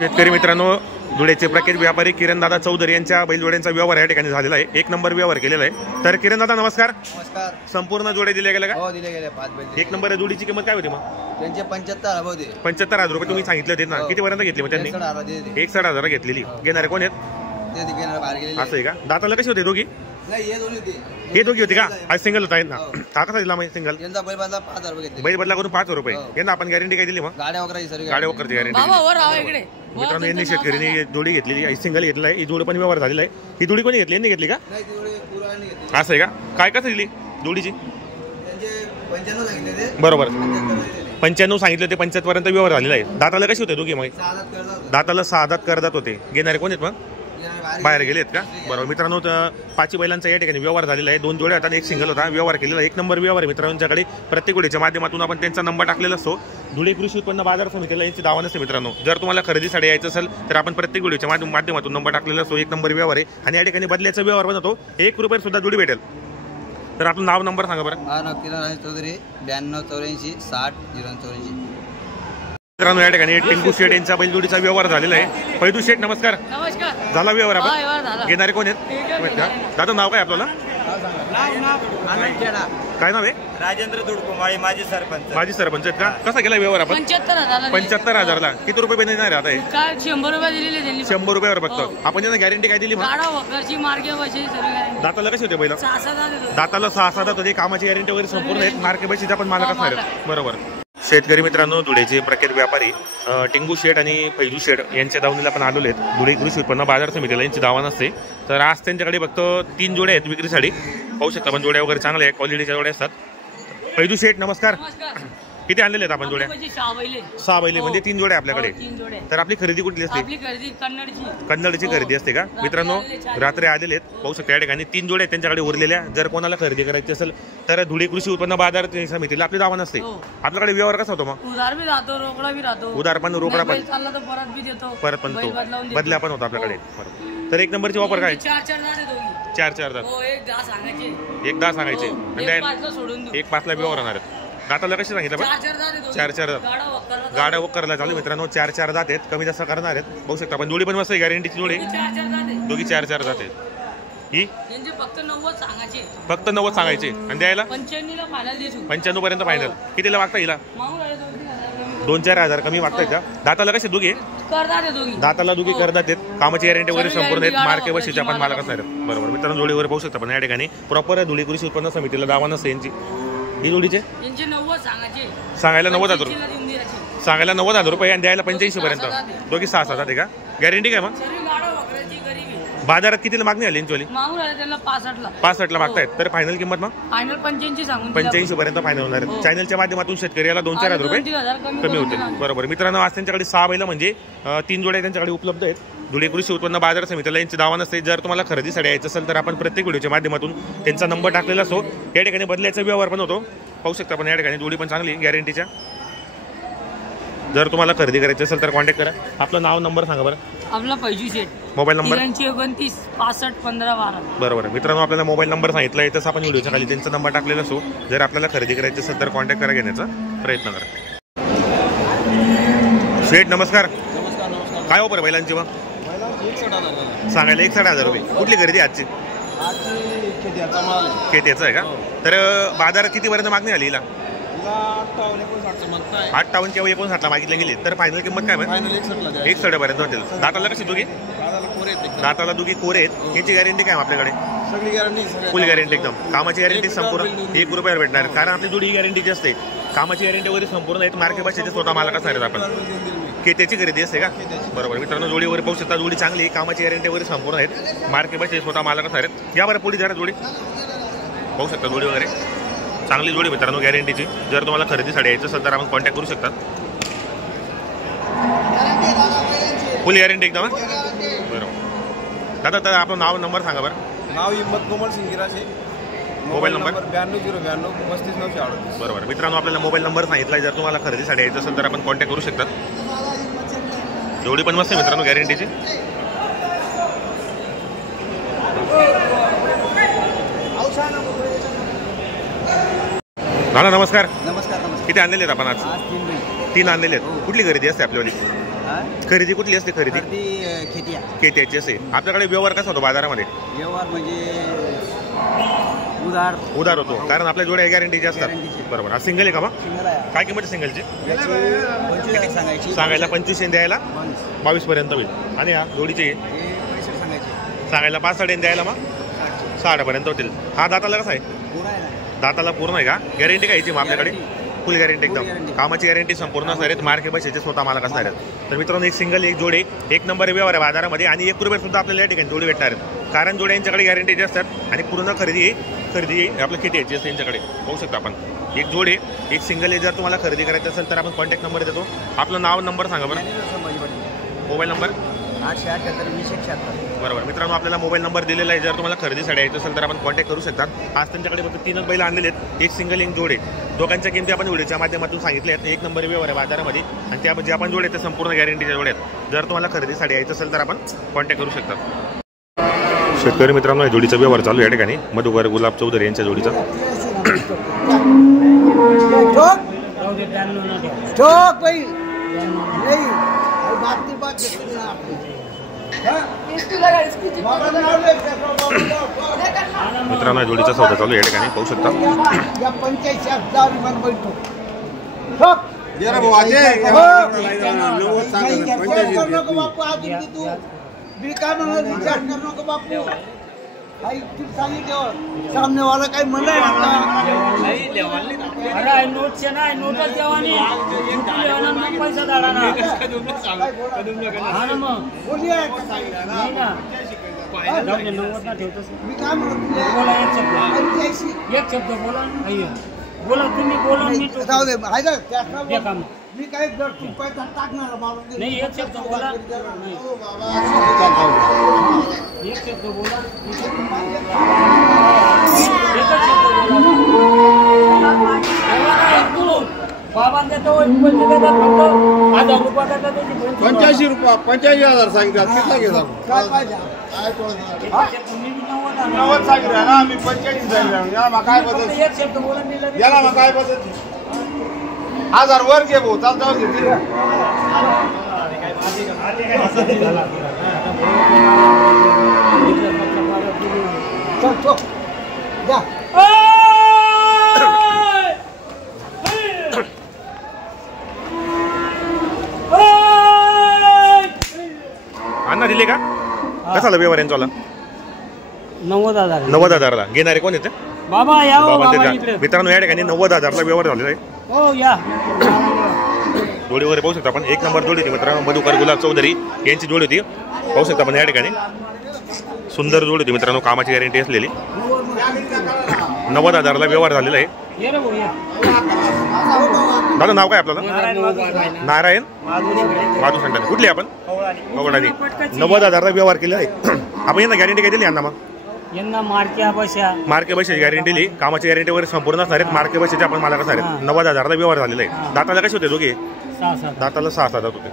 शेतकरी मित्रांनो, धुळ्याचे प्रख्यात व्यापारी किरणदादा चौधरी यांच्या बैलजोड्यांचा व्यवहार या ठिकाणी झालेला आहे. एक नंबर व्यवहार केलेला आहे. तर किरणदादा नमस्कार. नमस्कार. संपूर्ण जोड्या दिल्या गेल्या का? हो, दिले गेले 5 बैल. एक नंबर जोडीची किंमत काय होती मग? त्यांचे 75 होते. 75,000 रुपये तुम्ही सांगितले होते ना? किती पर्यंत घेतली मग त्यांनी? 61,000 घेतलेली. घेणारे कोण आहेत? असं आहे का? दाताला कशी होते दोघी? हे दोघी होती का? आज सिंगल होता ना? हा कसा दिला मग सिंगल? यांचा बैल बदला 5,000 रुपये घेतले. बैल बदला करून 5 रुपये. यांना आपण गॅरंटी काय दिली मग? गाड्या वगैरे सर्व गाड्या वगैरेची गॅरंटी. मित्रांनो, यांनी शेतकऱ्यांनी जोडी घेतलेली, सिंगल घेतला आहे. ही जोडी पण व्यवहार झालेला आहे. ही जोडी कोणी घेतली? यांनी घेतली का? असं आहे का? काय कसं दिली जोडीची? 95 सांगितले. बरोबर, 95 सांगितले ते 75 पर्यंत व्यवहार झालेला आहे. दाताला कशी होते दोघी मग? दाताला 6 दात करदात होते. घेणारे कोण आहेत मग? बाहेर गेलेत का? बरोबर मित्रांनो, 5 बैलांचा या ठिकाणी व्यवहार झालेला आहे. 2 जोड्या होता आणि एक सिंगल होता. व्यवहार केलेला एक नंबर व्यवहार आहे मित्रांच्याकडे. प्रत्येक जोडीच्या माध्यमातून आपण त्यांचा नंबर टाकलेला असतो. धुळे कृषी उत्पन्न बाजार समितीला यांची दावा नसते मित्रांनो. जर तुम्हाला खरेदीसाठी यायचं असेल तर आपण प्रत्येक जोडीच्या माध्यमातून नंबर टाकलेला असतो. एक नंबर व्यवहार आहे आणि या ठिकाणी बदल्याचा व्यवहार पण होतो. 1 रुपये सुद्धा जोडी भेटेल. तर आपलं नाव नंबर सांगा बरं. किरण चौधरी 92 84 60 084. मित्रांनो, या ठिकाणी टिंकू शेठ यांचा बैलजोडीचा व्यवहार झालेला आहे. पैदू शेठ नमस्कार. झाला व्यवहार आपण? घेणारे कोण आहेत दादा? नाव काय आपल्याला? काय नाव आहे? राजेंद्र दुडकुमाळी, माजी सरपंच. माजी सरपंच आहेत का? कसा केला व्यवहार आपण? 75,000ला. किती रुपये देणार आता? 100 रुपये दिलेले. 100 रुपयावर फक्त. आपण त्यांना गॅरंटी काय दिली? दाताला कशी होते बैल? दाताला 6 दात होते. कामाची गॅरंटी वगैरे संपूर्ण आहेत. मार्के बशीचा पण मालक असणार आहेत. बरोबर. शेतकरी मित्रांनो, धुळेचे प्रख्यात व्यापारी टिंगू शेठ आणि फैजू शेठ यांच्या दावणीला पण आलेले आहेत. धुळे कृषी उत्पन्न बाजार समितीला यांची दावा नसते. तर आज त्यांच्याकडे फक्त 3 जोड्या आहेत विक्रीसाठी. पाहू शकता पण जोड्या वगैरे चांगल्या क्वालिटीच्या जोड्या असतात. फैजू शेठ नमस्कार. किती आणलेले आहेत आपण जोड्या? 6 बैल म्हणजे 3 जोड्या आपल्याकडे. तर आपली खरेदी कुठली असते? कन्नडची खरेदी असते का? मित्रांनो, रात्री आलेले आहेत. पाहू शकता या ठिकाणी 3 जोड्या आहेत त्यांच्याकडे उरलेल्या. जर कोणाला खरेदी करायची असेल तर धुळे कृषी उत्पन्न बाजार समितीला आपली दावा नसते. आपल्याकडे व्यवहार कसा होतो मग? उधार पण रोकडा पण परत पण तो बदल्या पण होतो आपल्याकडे. बरोबर. तर 1 नंबरची ऑफर काय? 4 दात. 1 10 सांगायचे. 1 5 ला व्यवहार होणार आहेत. दाताला कशी सांगितलं? 4 दात. गाड्या वक्करला चालू मित्रांनो. 4 दात आहेत. कमी जास्त करणार आहेत. बघू शकता आपण. जोडी पण मस्त आहे. गॅरंटीची जोडी. दोघी 4 दात आहेत. ही फक्त 90 सांगायचे आणि द्यायला 95 पर्यंत फायनल. कितीला मागता हिला? 2-4 हजार कमी मागतायत का? दाताला कसे दोघी? दाताला दोघी करतात आहेत. कामाची गॅरंटी वगैरे संपूर्ण आहेत. मार्के बशीच्या पण मालक असणार आहेत. बरोबर मित्रांनो, जोडीवर पाहू शकता पण या ठिकाणी प्रॉपर धुळे कृषी उत्पन्न समितीला दावा नसते यांची. ही जोडीचे सांगायला 90,000 रुपये. सांगायला 90,000 रुपये आणि द्यायला 85 पर्यंत. दोघी 6 दात आहे का? गॅरंटी काय मग? बाजारात कितीला मागणी आली यांची? 65 ला मागतायत. तर फायनल किंमत मग? 85 पर्यंत फायनल होणार आहे. चॅनलच्या माध्यमातून शेतकऱ्याला 2-4 हजार रुपये कमी होते. बरोबर मित्रांनो, आज त्यांच्याकडे 6 बैल म्हणजे 3 जोड्या त्यांच्याकडे उपलब्ध आहेत. धुळे कृषी उत्पन्न बाजार समितीला यांची दावा नसते. जर तुम्हाला खरेदीसाठी यायचं असेल तर आपण प्रत्येक व्हिडिओच्या माध्यमातून त्यांचा नंबर टाकलेला असतो. या ठिकाणी बदल्याचा व्यवहार पण होतो. पाहू शकता पण या ठिकाणी जोडी पण चांगली गॅरंटीच्या. जर तुम्हाला खरेदी करायची असेल तर कॉन्टॅक्ट करा. आपलं नाव नंबर सांगा बरं. आपला पैजू शेठ, मोबाईल नंबर 29 65 15 12. बरोबर मित्रांनो, आपल्याला मोबाईल नंबर सांगितला आहे तसं आपण व्हिडिओच्या खाली त्यांचा नंबर टाकलेला असतो. जर आपल्याला खरेदी करायची असेल तर कॉन्टॅक्ट करा, घेण्याचा प्रयत्न करा. शेठ नमस्कार. काय ऑफर बैलांची मग? सांगायला 61,000 रुपये. कुठली खरेदी आजची? खेत्याचं आहे का? तर बाजारात किती पर्यंत मागणी आली हिला? 58 किंवा 59 मागितले गेले. तर फायनल किंमत काय? 61 पर्यंत होतील. दाताला कशी दोघी? दाताला दोघी कोरे आहेत. याची गॅरंटी काय आपल्याकडे? फुल गॅरंटी एकदम. कामाची गॅरंटी संपूर्ण 1 रुपयावर भेटणार. कारण आपली जोडी गॅरंटीची असते. कामाची गॅरंटी वगैरे संपूर्ण आहेत. मार्के बशीचे स्वतः मालक असणार आहेत. आपण त्याची खरेदी असते का? बरोबर मित्रांनो, जोडी वगैरे पाहू शकता. जोडी चांगली आहे. कामाची गॅरंटी वगैरे संपूर्ण आहेत. मार्के बशीचे स्वतः मालक असणार आहेत. या बरं पुढे जरा जोडी पाहू शकता. जोडी वगैरे चांगली जोडी मित्रांनो गॅरंटीची. जर तुम्हाला खरेदीसाठी यायचं असेल तर आपण कॉन्टॅक्ट करू शकता. फुल गॅरंटी एकदम. बरोबर दादा, तर आपलं नाव नंबर सांगा बरं. नाव हिम्मत कोमल सिंगिराचे. मोबाईल नंबर 92 092 35 बरोबर मित्रांनो, आपल्याला मोबाईल नंबर सांगितला. जर तुम्हाला खरेदीसाठी यायचं असेल तर आपण कॉन्टॅक्ट करू शकता. जोडी पण मस्त आहे मित्रांनो गॅरंटीची. नमस्कार. किती आणलेले आहेत आपण आज? 3 आणलेले आहेत. कुठली खरेदी असते आपल्यावाली? खरेदी कुठली असते खरेदी? खरेदी खेतिया. केट्याची असते. आपल्याकडे व्यवहार कसा होतो बाजारामध्ये? व्यवहार म्हणजे उधार होतो, कारण आपल्या जोड्या गॅरंटीचे असतात. Guarantee चे. बरोबर. हा सिंगल आहे का मग? सिंगल आहे. काय किंमत आहे सिंगलची? याची 25 सांगायची. सांगायला 25 द्यायला 22 पर्यंत होईल. आणि हा जोडीचे हे 65 सांगायचे. सांगायला 65 द्यायला मग 60 पर्यंत होतील. हा दाताला कसा आहे? पूर्ण आहे ना. दाताला पूर्ण आहे का? गॅरंटी काय याची मग आपल्याकडे? फुल गॅरंटी एकदम. guarantee. कामाची गॅरंटी संपूर्ण असणार आहेत. मार्के बसायचे स्वतः मालक असणार आहेत. तर मित्रांनो एक सिंगल एक जोडे एक नंबर व्यवहार आहे बाजारामध्ये. आणि 1 रुपये सुद्धा आपल्याला या ठिकाणी जोडी भेटणार आहेत, कारण जोड्या यांच्याकडे गॅरंटीचे असतात आणि पूर्ण खरेदी आपलं किती याची असते यांच्याकडे. पाहू शकता आपण एक जोडे एक सिंगल जर तुम्हाला खरेदी करायचं असेल तर आपण कॉन्टॅक्ट नंबर देतो. आपलं नाव नंबर सांगा बरं. संभाजी पाटील. Mobile number 878 2076. बरोबर. मित्रांनो आपल्याला मोबाईल नंबर दिलेला आहे. जर तुम्हाला खरेदीसाठी यायचं असेल तर आपण कॉन्टॅक्ट करू शकता. आज त्यांच्याकडे फक्त 3च बैल आणलेले आहेत, एक सिंगल एक जोडे. दोघांच्या किमती आपण व्हिडिओच्या माध्यमातून सांगितल्या आहेत. 1 नंबर व्यवहार आहे बाजारामध्ये आणि त्या जे आपण जोडे ते संपूर्ण गॅरंटीच्या जोडे आहेत. जर तुम्हाला खरेदीसाठी यायचं असेल तर आपण कॉन्टॅक्ट करू शकता. शेतकरी मित्रांनो या जोडीचा व्यवहार चालू या ठिकाणी मधुकर गुलाब चौधरी यांच्या जोडीचा. मित्रांनो जोडीचा सौदा चालू या ठिकाणी पाहू शकता. सामने वाला काही म्हणलाय अरे नोटचे नाही नोटच देवानी पैसा दाडा ना. हा ना मग नाही ना. मी काय बोला एक शब्द बोला. बोला तुम्ही बोला. मी द्या काम. मी काय पैसा टाकणार मारून नाही एक शब्द बोला. एक शब्द बोला. एकच शब्द बोला. बाबा देतो 1000 रुपये देतात. 85 रुपये 85,000 सांगितलं. कितला घेता? काय पाहिजे नव्वद सांगितलं ना आम्ही 45 सांगितलं. याला मग काय बदल? एक शब्द बोला. मी याला मग काय बदल? 1000 वर घे भाऊ. चालतं अण्णा दिले का? कसा व्यवहार यांचा? 90,000. 90,000ला घेणारे कोण येते? बाबा या बाबा ते मित्रांनो या ठिकाणी 90,000ला व्यवहार झालेला आहे. हो या. जोडी वगैरे पाहू शकता आपण. 1 नंबर जोडी होती मित्रांनो मधुकर गुलाब चौधरी यांची जोडी होती. पाहू शकता आपण या ठिकाणी सुंदर जोडी होती मित्रांनो. कामाची गॅरंटी असलेली. 90,000ला व्यवहार झालेला आहे. दादा नाव काय आपल्याला? नारायण माधू सांगतात. कुठली आपण? कवडानी. 90,000ला व्यवहार केला आहे. आपण यांना गॅरंटी काय दिली यांना? मग यांना मार्के बशाची गॅरंटी दिली. कामाची गॅरंटी वगैरे संपूर्ण असणार आहेत. मार्के बशाचे आपण मला कसं 90,000ला व्यवहार झालेला आहे. दाताला कसे होते दोघे? दाताला 6 दात होते.